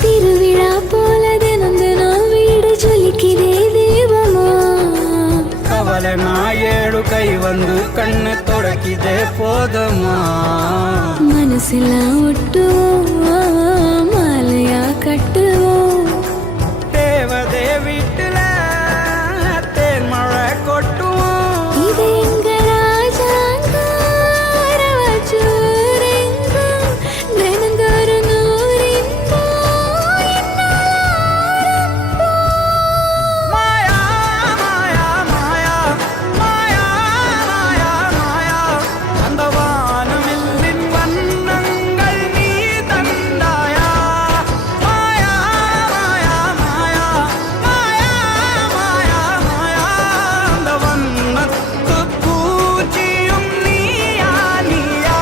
திருவிழா போல தினம் தினம் வீடு ஜொலிக்குதே தேவமா. கவலை நான் 7 கை வந்து கண்ணு தொடக்கிதே போதமா. மனசெல்லாம் ஒட்டுவோம் மாலையா கட்டுவோம். தேவதே வீட்டுல தேன் மழை கொட்டுவோம். இது எங்க ராஜாங்கம் அரவச்சூரெங்கும் தினந்தோறும் நூறின்போம் என்னாலும் மாயா மாயா மாயா மாயா மாயா மாயா அந்த வானவில்லின் வண்ணங்கள் நீ தந்தாயா. மாயா மாயா மாயா மாயா மாயா மாயா அந்த வண்ணத்து பூச்சியும் நீயா நீயா.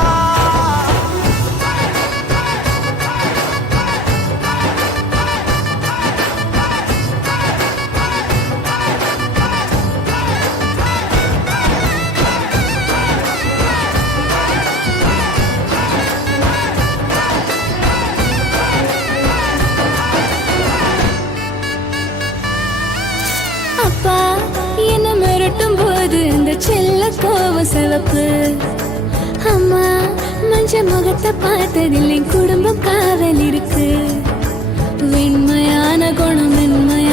அப்பா என்ன மிரட்டும் போது இந்த செல்ல கோவம் சிவப்பு. அம்மா மஞ்ச முகத்தை பார்த்ததில்லை குடும்பம் காவல் இருக்கு. வெண்மையான குணம் மென்மை